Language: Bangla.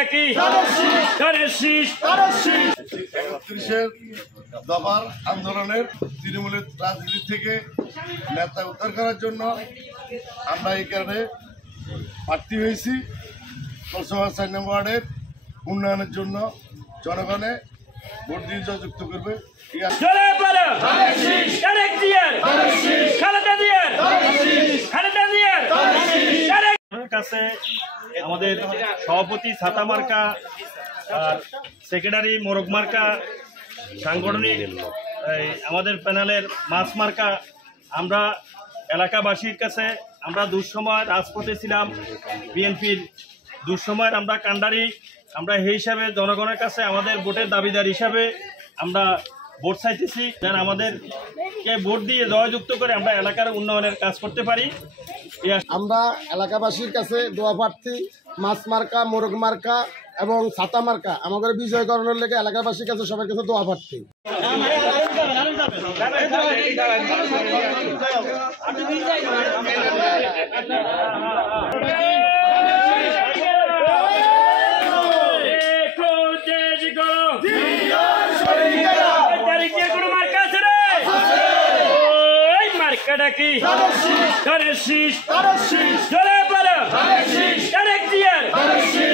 মার্কাটা কি? ধানের শীষ। ৩১ দফার আন্দোলনের তৃণমূলের রাজনীতি থেকে নেতা উদ্ধার করার জন্য আমরা এই কারণে প্রার্থী হয়েছি। ৪ নম্বর ওয়ার্ডের উন্নয়নের জন্য জনগণে ভোট দিয়ে জয়যুক্ত করবে। কাছে আমাদের সভাপতি ছাতা মার্কা আর সেক্রেটারি মোরগ মার্কা, সাংগঠনিক আমাদের প্যানেলের মাছ মার্কা। আমরা এলাকাবাসীর কাছে আমরা দুঃসময় রাজপথে ছিলাম, বিএনপির দুঃসময়ের আমরা কান্ডারি। আমরা এই হিসাবে জনগণের কাছে আমাদের ভোটের দাবিদার হিসাবে আমরা ভোট চাইতেছি, যেন আমাদেরকে ভোট দিয়ে জয়যুক্ত করে আমরা এলাকার উন্নয়নের কাজ করতে পারি। আমরা এলাকাবাসীর কাছে দোয়া প্রার্থী মাছ মার্কা, মোরগ মার্কা এবং ছাতা মার্কা আমাদের বিজয়করণের লেগে এলাকাবাসীর কাছে সবার কাছে দোয়া প্রার্থী। মার্কাটা কি? ধানের শীষ। ধানের শীষ।